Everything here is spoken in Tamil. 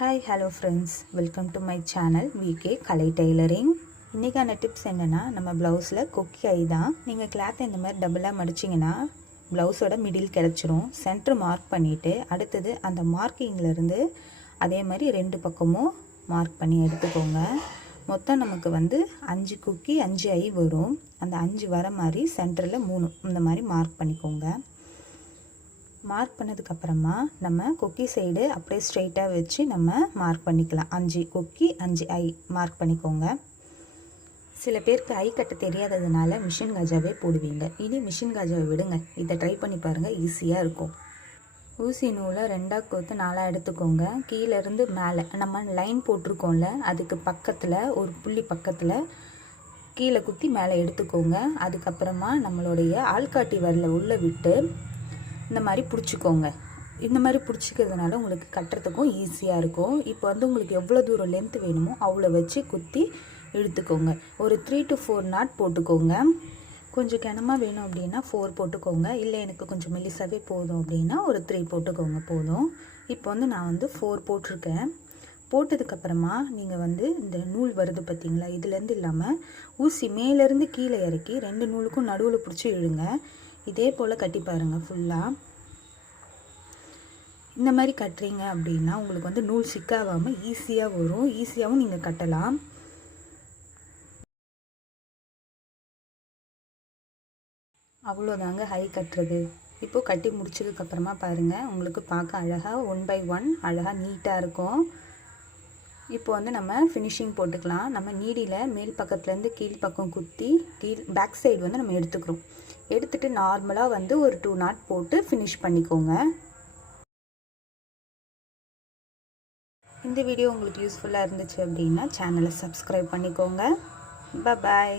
Hi hello friends, welcome to my channel VK Kalai tailoring. இன்றைக்கான டிப்ஸ் என்னென்னா, நம்ம ப்ளவுஸில் கொக்கி ஐ தான். நீங்கள் கிளாத்தை இந்த மாதிரி டபுளாக மடிச்சிங்கன்னா ப்ளவுஸோட மிடில் கிடச்சிரும். சென்ட்ரு மார்க் பண்ணிவிட்டு அடுத்தது அந்த மார்க்கிங்லேருந்து அதே மாதிரி 2 பக்கமும் மார்க் பண்ணி எடுத்துக்கோங்க. மொத்தம் நமக்கு 5 கொக்கி 5 ஐ வரும். அந்த 5 வர மாதிரி சென்டரில் 3 இந்த மாதிரி மார்க் பண்ணிக்கோங்க. மார்க் பண்ணதுக்கப்புறமா நம்ம கொக்கி சைடு அப்படியே ஸ்ட்ரெயிட்டாக வச்சு நம்ம மார்க் பண்ணிக்கலாம். 5 கொக்கி 5 ஐ மார்க் பண்ணிக்கோங்க. சில பேருக்கு ஐ கட்ட தெரியாததுனால மிஷின் காஜாவே போடுவீங்க. இனி மிஷின் காஜாவை விடுங்க, இதை ட்ரை பண்ணி பாருங்கள், ஈஸியாக இருக்கும். ஊசி நூலை 2ஆக கோர்த்து 4ஆக எடுத்துக்கோங்க. கீழேருந்து மேலே நம்ம லைன் போட்டிருக்கோம்ல, அதுக்கு பக்கத்தில் ஒரு புள்ளி பக்கத்தில் கீழே குத்தி மேலே எடுத்துக்கோங்க. அதுக்கப்புறமா நம்மளுடைய ஆள்காட்டி வரல உள்ளே விட்டு இந்த மாதிரி பிடிச்சிக்கோங்க. இந்த மாதிரி பிடிச்சிக்கிறதுனால உங்களுக்கு கட்டுறதுக்கும் ஈஸியாக இருக்கும். இப்போ உங்களுக்கு எவ்வளோ தூரம் லென்த்து வேணுமோ அவ்வளோ வச்சு குத்தி இழுத்துக்கோங்க. ஒரு 3 to 4 நாட் போட்டுக்கோங்க. கொஞ்சம் கனமாக வேணும் அப்படின்னா 4 போட்டுக்கோங்க. இல்லை எனக்கு கொஞ்சம் மெல்லிசாவே போதும் அப்படின்னா ஒரு 3 போட்டுக்கோங்க போதும். இப்போ நான் 4 போட்டிருக்கேன். போட்டதுக்கப்புறமா நீங்கள் இந்த நூல் வருது பார்த்தீங்களா, இதுலேருந்து இல்லாமல் ஊசி மேலேருந்து கீழே இறக்கி 2 நூலுக்கும் நடுவில் பிடிச்சி இழுங்க. இதே போல் கட்டி பாருங்கள் ஃபுல்லாக. இந்த மாதிரி கட்டுறீங்க அப்படின்னா உங்களுக்கு நூல் சிக்காகாமல் ஈஸியாக வரும். ஈஸியாகவும் நீங்கள் கட்டலாம். அவ்வளோதாங்க ஹை கட்டுறது. இப்போது கட்டி முடிச்சதுக்கப்புறமா பாருங்கள், உங்களுக்கு பார்க்க அழகாக 1 by 1 அழகாக நீட்டாக இருக்கும். இப்போ நம்ம ஃபினிஷிங் போட்டுக்கலாம். நம்ம நீடியில் மேல் பக்கத்துலேருந்து கீழ் பக்கம் குத்தி பேக் சைடு நம்ம எடுத்துக்கிறோம். எடுத்துகிட்டு நார்மலாக ஒரு 2 நாட் போட்டு ஃபினிஷ் பண்ணிக்கோங்க. இந்த வீடியோ உங்களுக்கு யூஸ்ஃபுல்லாக இருந்துச்சு அப்படின்னா சேனலை சப்ஸ்கிரைப் பண்ணிக்கோங்க. பாய்.